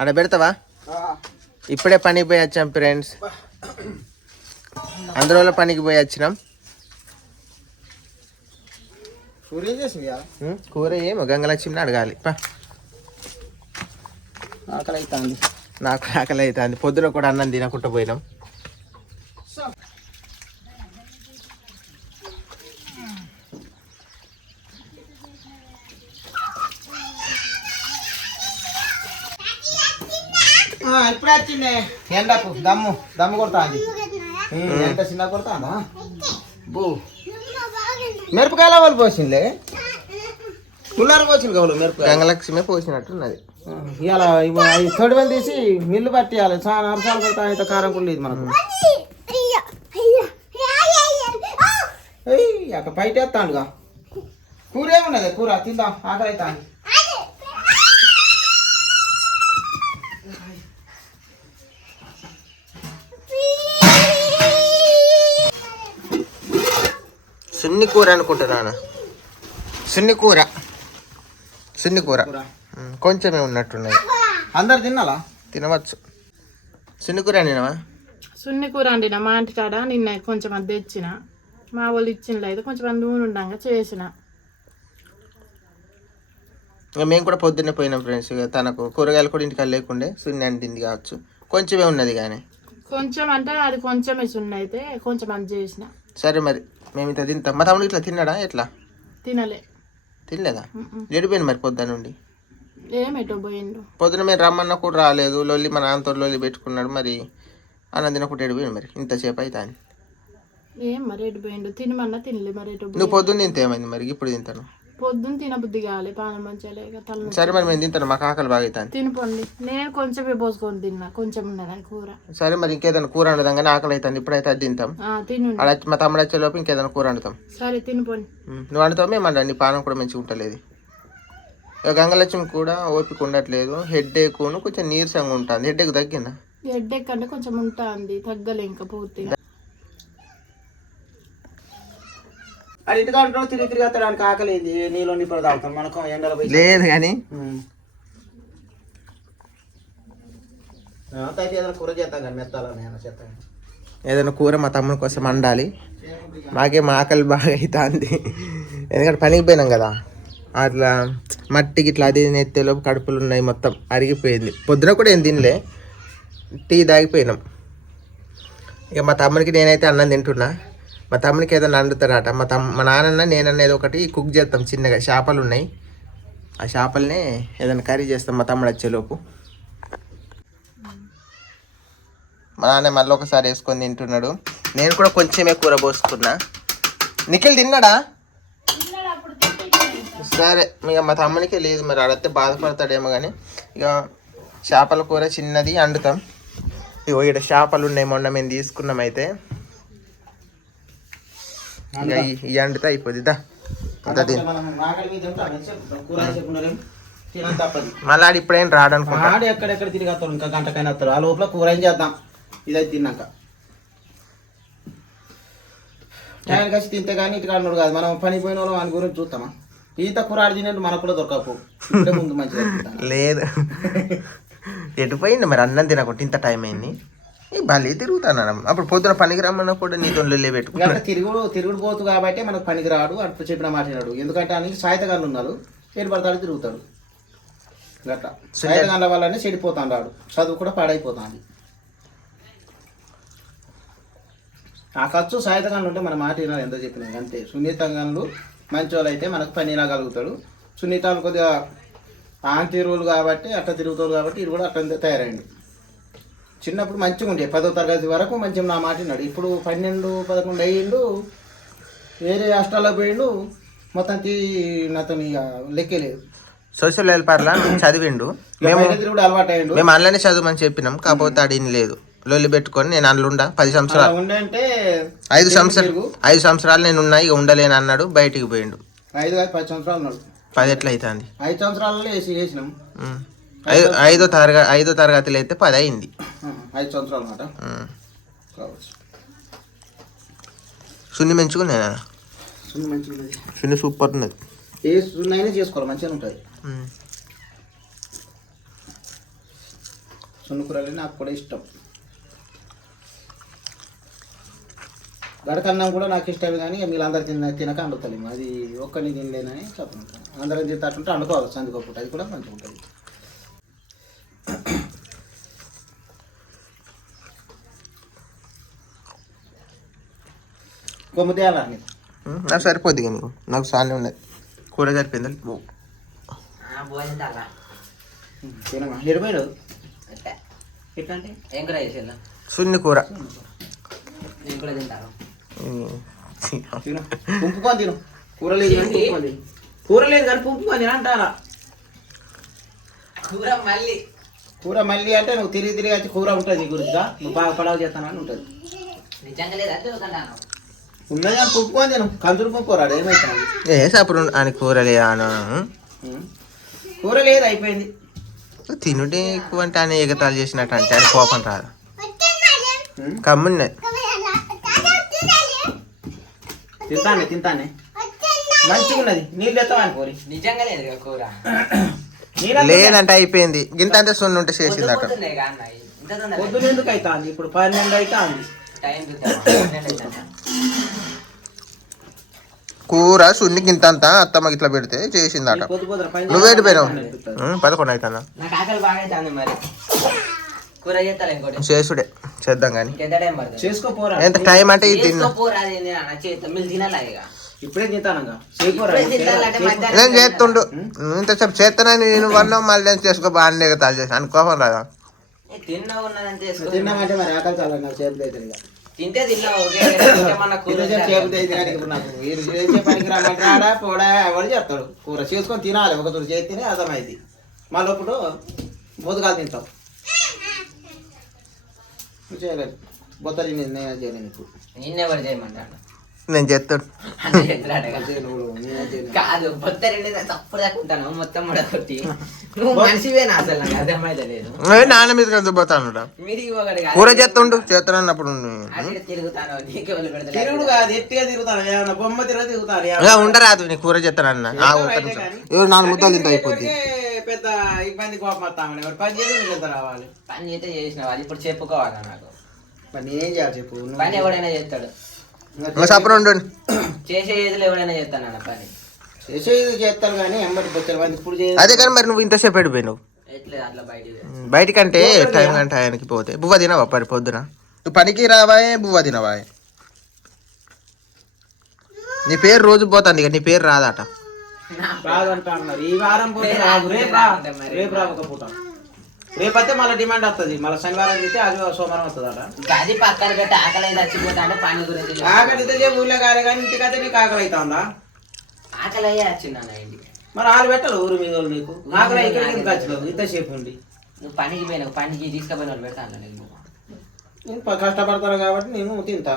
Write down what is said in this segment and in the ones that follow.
ఆడ పెడతావా? ఇప్పుడే పనికి పోయి వచ్చాం ఫ్రెండ్స్, అందులో పనికి పోయి వచ్చినాం. కూర ఏమో గంగలక్ష్మిని అడగాలి. ఆకలి అవుతుంది. నాకు ఆకలి అవుతుంది. పొద్దున కూడా అన్నం తినకుండా పోయినాం. ఇప్పుడే వచ్చింది. ఎండకు దమ్ము దమ్ము కొడతా. ఎంత చిన్న కొడతా బూ మిరపకాయల వాళ్ళు పోసిందే. కుల్లారు పోసింది కవులు మిరపకాయ. గంగలక్ష్మి పోసినట్టున్నది. ఇవాళ తొడివలు తీసి మిల్లు పట్టియాలి. చాలా అరసాలు పెడతా. అయితే కారం కూడా లేదు మనకు. అక్కడ బయట వేస్తాడుగా. కూర ఏమున్నది? కూర తిందాం. ఆకలి అవుతా. సున్ని కూర అనుకుంటున్నాను. సున్ని కూర కొంచెమే ఉన్నట్టున్నది. అందరు తినాలా? తినవచ్చు. సున్ని కూర అండినవా? సున్ని కూర అండిన మా ఇంటికాడ నిన్న కొంచెం అది తెచ్చిన. మా వాళ్ళు ఇచ్చిన అయితే కొంచెం నూనె ఉండగా చేసిన. మేము కూడా పొద్దున్నే పోయినాం ఫ్రెండ్స్. తనకు కూరగాయలు కూడా ఇంటికి లేకుండే సున్ని అంటింది కావచ్చు. కొంచెమే ఉన్నది కానీ. కొంచెం అంటే అది కొంచెమే సున్ని అయితే కొంచెం అది చేసిన. సరే మరి మేము ఇంత తింటాం. మా తమ్ముడు ఇట్లా తిన్నాడా? ఎట్లా తినలేదా? ఎడిపోయింది మరి పొద్దున నుండి. ఏమెటో పోయిండు. పొద్దున మేము రమ్మన్నా కూడా రాలేదు. లొల్లి మా నాన్నతో లొల్లి పెట్టుకున్నాడు. మరి అన్నం తినకుండా ఎడిపోయింది. మరి ఇంతసేపు అయితే అని ఏం మరి ఎడిపోయిండు. తినమన్నా తినలే. మరి ఎటు నువ్వు పొద్దున్న తింటే ఏమైంది? మరి ఇప్పుడు తింటాను. పొద్దున్న తినబుద్ధి కావాలి. పానం మంచిగా లేక తల. సరే మరి మేము తింటాను. మాకు ఆకలి బాగా అవుతాను. తినిపోండి. నేను కొంచెమే పోసుకొని తిన్నా. కొంచెం ఉన్నదని కూర. సరే మరి ఇంకేదైనా కూర వండుదాం కానీ ఆకలి అవుతుంది. ఇప్పుడైతే అది తింటాం. అలా మా తమ్ముడు వచ్చేలోపు ఇంకేదైనా కూర వండుతాం. సరే తినిపోండి. నువ్వు వండుతావు మేము వండండి. పానం కూడా మంచిగా ఉంటలేదు. గంగలక్ష్మి కూడా ఓపిక ఉండట్లేదు. హెడ్ఏక్ కొంచెం నీరసంగా ఉంటుంది. హెడ్ఏక్ తగ్గిందా? హెడ్ఏక్ అంటే కొంచెం ఉంటుంది. తగ్గలే ఇంకా పూర్తిగా. అది ఇంటికాడ తిరిగి వస్తాడానికి ఆకలి నీళ్ళు ఇప్పుడు తాగుతాం. మనకు ఎండలో లేదు కానీ కూర చేస్తాం కానీ మెత్తాలని చేస్తాం. ఏదైనా కూర మా తమ్ముని కోసం వండాలి. మాకేం ఆకలి బాగా అవుతుంది. ఎందుకంటే పనికి పోయినాం కదా. అట్లా మట్టికి ఇట్లా అది నెత్తేలోపు కడుపులు ఉన్నాయి. మొత్తం అరిగిపోయింది. పొద్దున కూడా ఏం తినలే. టీ తాగిపోయినాం. ఇక మా తమ్మునికి నేనైతే అన్నం తింటున్నా. మా తమ్మునికి ఏదైనా వండుతారట. మా నాన్న నేనన్నా ఏదో ఒకటి కుక్ చేస్తాం. చిన్నగా చేపలు ఉన్నాయి. ఆ చేపలనే ఏదైనా కర్రీ చేస్తాం మా తమ్ముడు వచ్చేలోపు. మా నాన్న మళ్ళీ ఒకసారి వేసుకొని తింటున్నాడు. నేను కూడా కొంచెమే కూర పోసుకున్నా. నిఖిల్ తిన్నాడా? సరే ఇక మా తమ్మునికే లేదు. మరి అడిగితే బాధపడతాడేమో కానీ ఇక చేపల కూర చిన్నది వండుతాం. ఇగో ఇక్కడ చేపలు ఉన్నాయి. మొన్న మేము తీసుకున్నాం. అయితే ఇక ఈ వండితే అయిపోద్ది. మళ్ళీ ఆడు ఇప్పుడేం రాడనుకుంటా. ఎక్కడెక్కడ తిరిగి వస్తారు. ఇంకా గంటకైనా వస్తారు. ఆ లోపల కూర ఏం చేద్దాం. ఇదైతే తిన్నాక ఆయన కలిసి తింటే కానీ ఇటు కాడు కాదు. మనం పని పోయిన వాళ్ళు వాని గురించి చూస్తామా? ఈత కూర ఆడి తిన్నట్టు మనకు కూడా దొరకపో. ముందు మంచిగా లేదు. ఎటు పోయింది మరి అన్నం తినకుండా ఇంత టైం అయింది. భలే తిరుగుతాను. అప్పుడు పొద్దున పనికి రమ్మన్నా కూడా నీతో లొల్లే పెట్టుకుంటా. తిరుగుడు పోతు కాబట్టి మనకు పనికి రాడు. అటు చెప్పిన మాట్లాడాడు. ఎందుకంటే ఆయనకి సాయితగాళ్ళు ఉన్నారు. చెడు పడతాడు, తిరుగుతాడు. గట్లా సాయితగాళ్ళ వల్లనే చెడిపోతాడు. ఆడు చదువు కూడా పాడైపోతుంది. ఆ ఖర్చు సాయితగాళ్ళు ఉంటే మన మాట వినాలి. ఎంత చెప్పినాయి అంతే. సున్నితంగాళ్ళు మంచి వాళ్ళు అయితే మనకు పని రాగలుగుతాడు. సున్నితాలు కొద్దిగా ఆంటీ రూలు కాబట్టి అట్లా తిరుగుతాడు. కాబట్టి ఇది కూడా అట్లా తయారైంది. చిన్నప్పుడు మంచిగా ఉండే 10వ తరగతి వరకు మంచిగా నా మాట విన్నాడు. ఇప్పుడు 12, 11 అయ్యిండు. వేరే హాస్టల్లో పోయిండు. మొత్తం నాతో లెక్కలేదు. సోషల్ వెల్ఫేర్లా చదివిండు. మేము అలవాటు అయ్యిండు. మేము అందులోనే చదువుమని చెప్పినాం. కాకపోతే అడిగిన లేదు. లొల్లి పెట్టుకొని నేను అందులో 10 సంవత్సరాలు ఉండంటే 5 సంవత్సరాలు నేను ఉన్నాయి. ఇక ఉండలేను అన్నాడు. బయటికి పోయిండు. 10 సంవత్సరాలు ఉన్నాడు. 10 ఎట్లా అవుతుంది? 5 సంవత్సరాలలో వేసినాం. 5వ తరగతిలో అయితే 10 అయింది. 5 సంవత్సరాలు అన్నమాట. సున్ని మంచిగా సున్ని సూపర్ ఉన్నది. ఏ సున్నైనా చేసుకోవాలి. మంచిగా ఉంటుంది. సున్ను కూరలు నాకు కూడా ఇష్టం. గడకన్నం కూడా నాకు ఇష్టమే, కానీ వీళ్ళందరూ తినక వండుతలేము. అది ఒక్కరిని తినలేనని చెప్పుకుంటాను. అందరం తింటుంటే వండుకోవాలి సందుకోపుట, అది కూడా మంచిగా ఉంటుంది. కొమ్ముదేయాలా నీకు? నాకు సరిపోద్ది నీకు, నాకు సాలే ఉన్నది. కూర సరిపోయింది. తినమా ఎడిపోయాడు ఎట్లా అంటే ఏం కూర చేసేదా? సున్ని కూర. నేను కూడా తింటాను. తిను, పుంపుకొని తిను. కూర లేదు కానీ పుంపుకొని తిను. కూర లేదు కానీ పుంపుకొని తిను అంటారా? కూర మళ్ళీ అంటే నువ్వు తిరిగి వచ్చి కూర ఉంటుంది గురిగా, నువ్వు బాగా పడవ చేస్తానని ఉంటుంది. నిజంగా లేదా తిరుగుతాను. ఉన్నది కానీ పుంపుకొని తిను. కందులు పుంపుకోరాడు ఏమవుతుంది? అప్పుడు అని కూర లేదా? కూర లేదు అయిపోయింది. తినుడే ఎక్కువ అంటే ఆయన ఎగతాలు చేసినట్టు అంటే ఆయన కోపం రాదు. కమ్మున్నాయి తింటానే మంచిగా ఉన్నది. నీళ్ళు ఎత్తావా అనుకోరి. నిజంగా లేదు కూర. లేదంటే అయిపోయింది. గింత అంటే సున్ను ఉంటే చేసిందట. పొద్దున ఎందుకు అవుతుంది? ఇప్పుడు 12 అవుతుంది. టైం కూర సున్ని గింత అంతా అత్తమ్మకి ఇట్లా పెడితే చేసిందట. నువ్వేటి పోయినావు? 11 అవుతుందా? నాకు ఆకలి బాగా అవుతుంది. మరి కూర చేస్తాను ఇంకోటి చేసుడే చేద్దాం కానీ ఎంత టైం పడుతుంది? చేసుకోపోరా. ఎంత టైం అంటే ఇది తిన్నా మీరు తినాలా ఇక? ఇప్పుడే తింటాను. నేను చేస్తుండు ఇంతసేపు చేస్తానని నేను వన్నావు మళ్ళీ చేసుకో బాగా ఎగతాలు చేసి అనుకోపం రాదా? తిన్నా ఉన్నదంటే తిన్నామంటే మరి ఆకలి చాలా నాకు చేతులు అవుతుంది. ఇక తింటే తిన్నా పనికిరామంటాడా పోడా ఎవడు చేస్తాడు. కూర చేసుకొని తినాలి. ఒకరు చేస్తేనే అర్థమైంది. మళ్ళీ ఇప్పుడు బొద్దుగా తింటాం. చేయలేదు బొత్తలు నేను చేయలేను. ఇప్పుడు నిన్నెవరు చేయమంటాడు? నేను చేస్తాడు కాదు బొత్త రెండు తప్పుడు దాకుంటాను మొత్తం ముడగొట్టి. నువ్వు మనిషివేనా అసలు? నాకు అర్థమైతే లేదు. నాన్న మీద ఎంత పోతాను మీరు కూర చేస్తుండు చేస్తానన్నప్పుడు తిరుగుతాను. నీకే వదిలి పెడతా. తిరుగుడు కాదు, ఎట్టిగా తిరుగుతాను. ఏమన్నా బొమ్మ తిరుగుతాను. ఉండరాదు నీ కూర చేస్తానన్న. 4 ముద్దలు తింటా అయిపోద్ది. పెద్ద ఇబ్బంది కోపం వస్తామని మరి పని చేసి ఎంత రావాలి? పని అయితే చేసినావు, అది ఇప్పుడు చెప్పుకోవాలా నాకు? మరి నేనేం చేయాలి చెప్పు? పని ఎవడైనా చేస్తాడు. సపరం ఉండండి. చేసే ఏదిలో ఎవడైనా చేస్తాను అన్న పని. చేసేది చేస్తాను కానీ ఎంబటి బొచ్చలు మంది ఇప్పుడు అదే కానీ మరి నువ్వు ఇంతసేపు వెళ్ళిపోయినావు ఎట్లేదు అట్లా బయటికంటే టైం కంటే ఆయనకి పోతే బువ్వ తినవా పొద్దున? నువ్వు పనికి రావాయే బువ్వ తినవా? నీ పేరు రోజు పోతుంది ఇక నీ పేరు రాదట. రాదంటా అన్నారు. ఈ వారం పోతే రాదు. రేపు రాకపోతా. రేపైతే మళ్ళీ డిమాండ్ వస్తుంది. మళ్ళీ శనివారం అయితే అది సోమవారం వస్తుందట. అది పక్కన పెట్టి ఆకలి చచ్చిపోతా అంటే పని గురించి ఆకలి అయితే ఊళ్ళో కాదు కానీ ఇంటికైతే నీకు ఆకలి అవుతుందా? ఆకలి అయ్యే వచ్చింది అన్న ఇంటికి. మరి వాళ్ళు పెట్టాలి ఊరు మీద నీకు ఆకలి ఇక్కడ ఎందుకు వచ్చినావు ఇంతసేపు ఉండి? నువ్వు పనికి పోయినావు, పనికి తీసుకుపోయిన వాళ్ళు పెడతాను నేను. నేను కష్టపడతాను కాబట్టి నేను తింటా.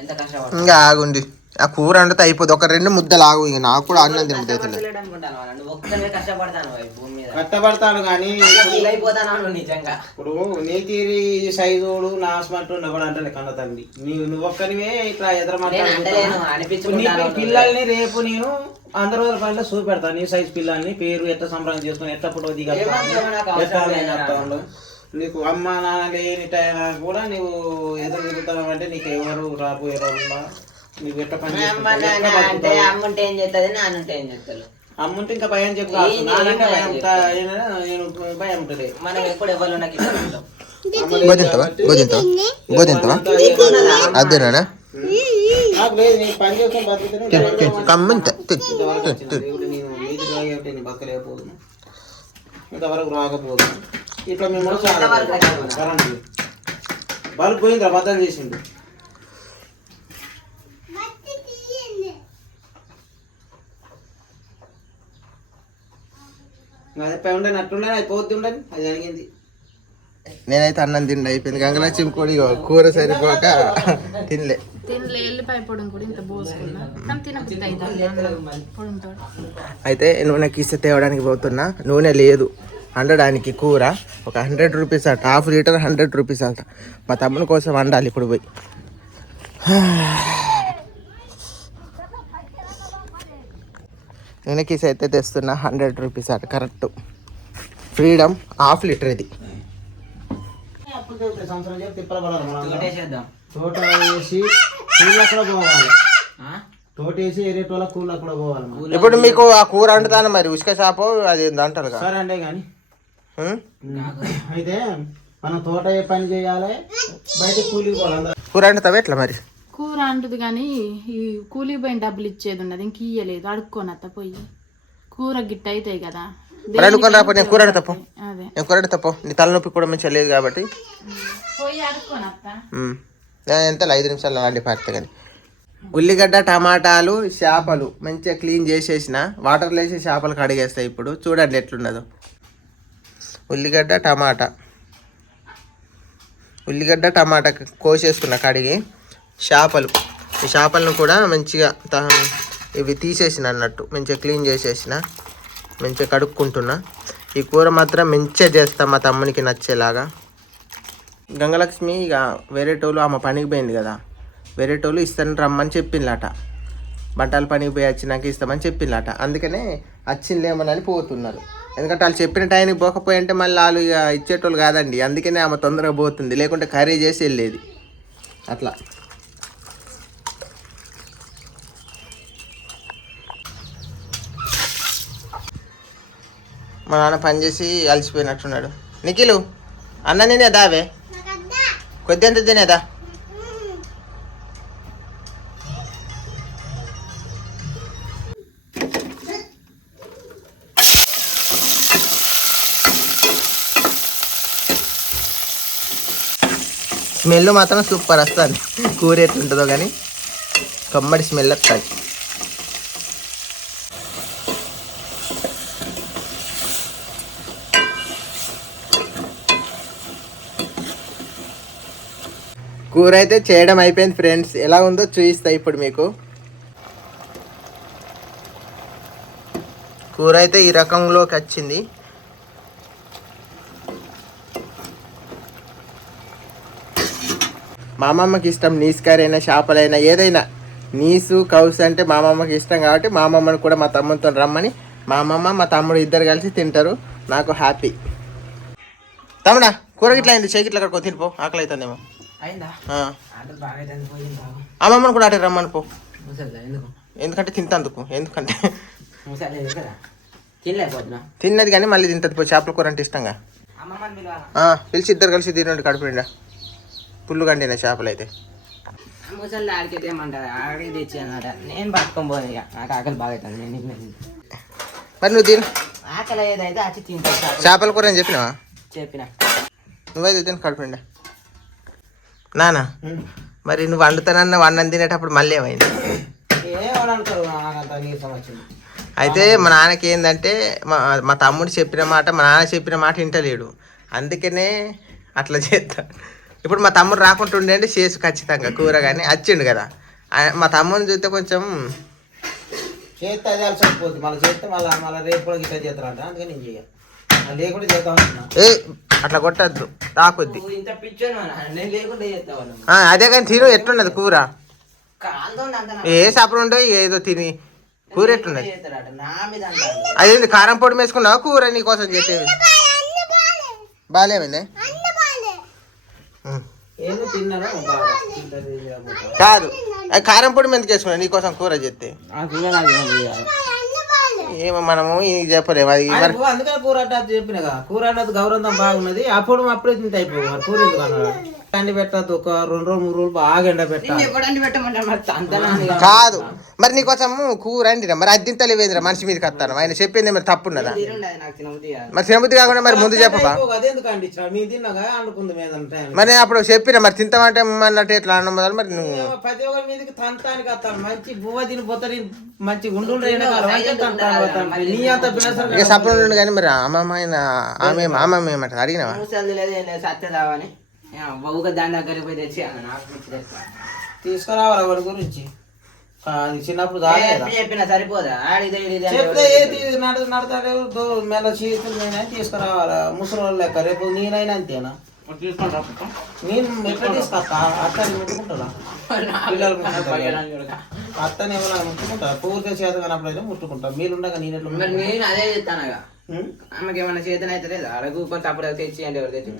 ఎంత కష్టపడతా ఇంకా ఆగుంది. ఆ కూర అంటే అయిపోతుంది. ఒక 2 ముద్దలు ఆగు. ఇక నాకు కూడా అన్నం తినబుద్ధి అవుతుంది. నువ్వు ఒక్కనే కష్టపడతాను భూమి మీద. కష్టపడతాను కానీ అయిపోతాను నిజంగా. ఇప్పుడు నీ తీరి సైజోడు నా స్మార్ట్ ఉండకూడదు అంటే కన్న తండ్రి. నువ్వు ఒక్కనివే ఇట్లా పిల్లల్ని రేపు నేను 100 రోజుల పనిలో చూపెడతాను. నీ సైజ్ పిల్లల్ని పేరు ఎట్లా సంబరం చేసుకుని ఎట్లా ఫోటో దిగలుగుతాను. నీకు అమ్మ నాన్న లేని టైం కూడా నువ్వు ఎదురు తిరుగుతావు అంటే నీకు ఎవరు రాబోయే రోజుల్లో నీకు ఎట్లా పని అంటే అమ్ముంటే ఏం చేస్తుంది, నాన్నుంటే ఏం చేస్తారు? అమ్ముంటే ఇంకా భయం చెప్పు. నేను భయం ఉంటుంది. మనం ఎప్పుడు ఎవరు అదేనా నాకు లేదు. నేను పని చేసుకొని నేను బతకలేకపోదు. ఇంతవరకు రాకపోదు. ఇట్లా మేము కరెంట్ బల్బ్ పోయింది అబద్ధం చేసిండు. అదే ఉండనట్టుండే అయిపోద్ది ఉండని అది జరిగింది. నేనైతే అన్నం తిండి అయిపోయింది. గంగల చింపుకోడి కూర సరిపోక తినలే. ఎల్లిపాయ పొడి కూడా ఇంత పోసుకున్నా కానీ తినబుద్ధి అవుతుంది. అయితే నూనెకి ఇస్తే తేవడానికి పోతున్నా. నూనె లేదు. 100 కూర ఒక 100 రూపీస్ అట. 1/2 లీటర్ 100 రూపీస్ అట. మా తమ్ముని కోసం వండాలి ఇప్పుడు పోయి. నూనె కీస్ అయితే తెస్తున్నా. 100 రూపీస్ అట. కరెక్ట్ ఫ్రీడమ్ 1/2 లీటర్ ఇది. ఉంటే ఇప్పుడు సంవత్సరం చేసి తిప్పల పడాలి మనం. తోటేసేద్దాం. తోట వేసి కూలకు కూడా పోవాలి. ఆ? తోటేసి ఏరేటోళ్ళ కూలకు కూడా పోవాలి మనం. ఇప్పుడు మీకు ఆ కూర వండుతాను మరి ఉసుక చేప అది అంటారు కదా. సరే అండి కానీ అయితే మనం తోట ఏ పని చేయాలి, బయట కూలికి పోవాలి అందరూ. కూర వండుతావా ఎట్లా మరి? కూర అంటుంది కానీ ఈ కూలి పోయిన డబ్బులు ఇచ్చేది ఉన్నది, ఇంక ఇయ్యలేదు. అడుక్కోనత్త పోయి కూర గిట్ట అవుతాయి కదా. మరి అనుకుని రాపో నేను కూర వండుతాపో. అదే నేను కూర వండుతాపో. నీ తలనొప్పి కూడా మంచిగా లేదు కాబట్టి పోయి అడుక్కోనత్త. ఎంత 5 నిమిషాలు అలాంటి పారితే కానీ. ఉల్లిగడ్డ, టమాటాలు, చేపలు మంచిగా క్లీన్ చేసేసిన వాటర్లో వేసి చేపలు కడిగేస్తాయి. ఇప్పుడు చూడండి ఎట్లున్నదో. ఉల్లిగడ్డ టమాటా కోసేసుకున్న కడిగి చేపలు, ఈ చేపలను కూడా మంచిగా ఇవి తీసేసిన అన్నట్టు మంచిగా క్లీన్ చేసేసిన, మంచిగా కడుక్కుంటున్నా. ఈ కూర మాత్రం మంచిగా చేస్తాం మా తమ్మునికి నచ్చేలాగా. గంగలక్ష్మి ఇక వేరేటోళ్ళు ఆమె పనికి పోయింది కదా, వేరేటోళ్ళు ఇస్తాను రమ్మని చెప్పిందట. బట్టలు పనికి పోయి వచ్చినాక ఇస్తామని చెప్పిందట. అందుకనే వచ్చిందేమోనని పోతున్నారు. ఎందుకంటే వాళ్ళు చెప్పిన టైంకి పోకపోయి అంటే మళ్ళీ వాళ్ళు ఇక ఇచ్చేటోళ్ళు కాదండి. అందుకనే ఆమె తొందరగా పోతుంది, లేకుంటే కర్రీ చేసి వెళ్ళేది. అట్లా మా నాన్న పనిచేసి అలసిపోయినట్టున్నాడు. నిఖిలు అన్న నేనే దావే కొద్ది ఎంత తినేదా. స్మెల్ మాత్రం సూపర్ వస్తుంది. కూర ఎట్లుంటుందో కానీ కమ్మడి స్మెల్ వస్తుంది. కూర అయితే చేయడం అయిపోయింది ఫ్రెండ్స్. ఎలా ఉందో చూపిస్తా ఇప్పుడు మీకు. కూర అయితే ఈ రకంలోకి వచ్చింది. మా అమ్మమ్మకి ఇష్టం నీసు కర్రీ అయినా చేపలైనా ఏదైనా. నీసు కౌసు అంటే మా అమ్మమ్మకి ఇష్టం కాబట్టి మా అమ్మమ్మని కూడా మా తమ్ముడితో రమ్మని మా అమ్మమ్మ మా తమ్ముడు ఇద్దరు కలిసి తింటారు. నాకు హ్యాపీ. తమ్ముడా కూర గిట్లా అయింది, చేయి గిట్ల అక్కడ తినిపో, ఆకలి అవుతుందేమో. అమ్మమ్మని కూడా అటు రమ్మని పో. ఎందుకంటే తింతందుకు. ఎందుకంటే తిన్నది కానీ మళ్ళీ తింటది పో. చేపల కూర అంటే ఇష్టంగా పిలిచి ఇద్దరు కలిసి తినండి కడుపు నిండా. పుల్లు కండిన చేపలు అయితే. నేను పట్టుకొని పోను ఇక, నాకు ఆకలి బాగా అవుతుంది. మరి నువ్వు తిను. ఆకలి ఏదైతే వచ్చి తింటా. చేపల కూర అని చెప్పినావా? చెప్పిన. నువ్వైతే తిను కడుపు నిండా. నానా మరి నువ్వు వండుతానన్న అన్నం తినేటప్పుడు మళ్ళీ ఏమైంది? అయితే మా నాన్నకి ఏంటంటే మా తమ్ముడు చెప్పిన మాట మా నాన్న చెప్పిన మాట వింటలేడు. అందుకనే అట్లా చేస్తాడు. ఇప్పుడు మా తమ్ముడు రాకుండా ఉండే చేసు ఖచ్చితంగా కూర కానీ వచ్చిండు కదా. మా తమ్ముడిని చూస్తే కొంచెం చేస్తే అది అలసైపోద్ది. మళ్ళీ చేస్తే మళ్ళీ రేపు కూడా గిట్లా చేస్తారంట. అందుకని నేను చేయాలి లేకుండా చేస్తా ఉంటున్నా. అట్లా కొట్టద్దు రాకొద్ది. ఇంత పిచ్చోను నేను లేకుండా చేస్తా. అదే కానీ తిను ఎట్లున్నది కూర? ఏ చేపలు ఉండవు ఏదో తిని. కూర ఎట్లున్నది? అదేంది కారం పొడి వేసుకున్నావా కూర నీకోసం చెప్పేది? బాగాలేమండి కాదు, అది కారం పొడి ఎందుకు వేసుకున్నా నీకోసం కూర చేస్తే? ఏమో మనము చెప్పలేము అది. అందుకని కూర అంటే అది చెప్పిన కూర అంటే గౌరవం బాగున్నది. అప్పుడు అప్పుడే తింటే అయిపోయి కూర ఎందుకు అన్నాడు. ఎండి పెట్టద్దు, ఒక 2 రోజులు 3 రోజులు బాగా ఎండ పెట్టాలి. కాదు మరి నీకోసం కూర అండినా మరి అది తింటలేవేంద్ర మనిషి మీదకి వస్తాను. ఆయన చెప్పింది మరి తప్పున్నదా? మరి తినబుద్ధి కాకుండా మరి ముందు చెప్పబా. మరి నేను అప్పుడు చెప్పిన మరి తింటామంటే అన్నట్టు ఎట్లా అన్నం బదులు మరి నువ్వు ప్రతి ఒక్కరి మీదకి తంతానికి వస్తాను. మంచి బువ్వ తిని పోతారు, మంచి గుండు నీ అంత ఇక సప్పుడు కానీ మరి అమ్మమ్మ అమ్మమ్మ ఏమంటారు అడిగినావా? దాని దగ్గరికి పోయి తెచ్చి తీసుకురావాలి వాడి గురించి. అది చిన్నప్పుడు చెప్పిన సరిపోదా? చెప్తే నడతాడు మెల్ల చేతులు తీసుకురావాలి. ముసలి వాళ్ళు లెక్క రేపు నేనైనా అంతేనా? నేను ఎట్లా తీసుకొస్తా? అత్తని ముట్టుకుంటా, పిల్లలు అత్తని ఏమైనా ముట్టుకుంటా. పూర్తిగా చేత కానప్పుడైతే ముట్టుకుంటా. మీరుండగా నేను ఎట్లా? నేను అదే చెప్తానగా. ఆమెకి ఏమైనా చేతనైతే లేదా అడుగు కొంత అప్పుడు తెచ్చి అంటే ఎవరు తెచ్చి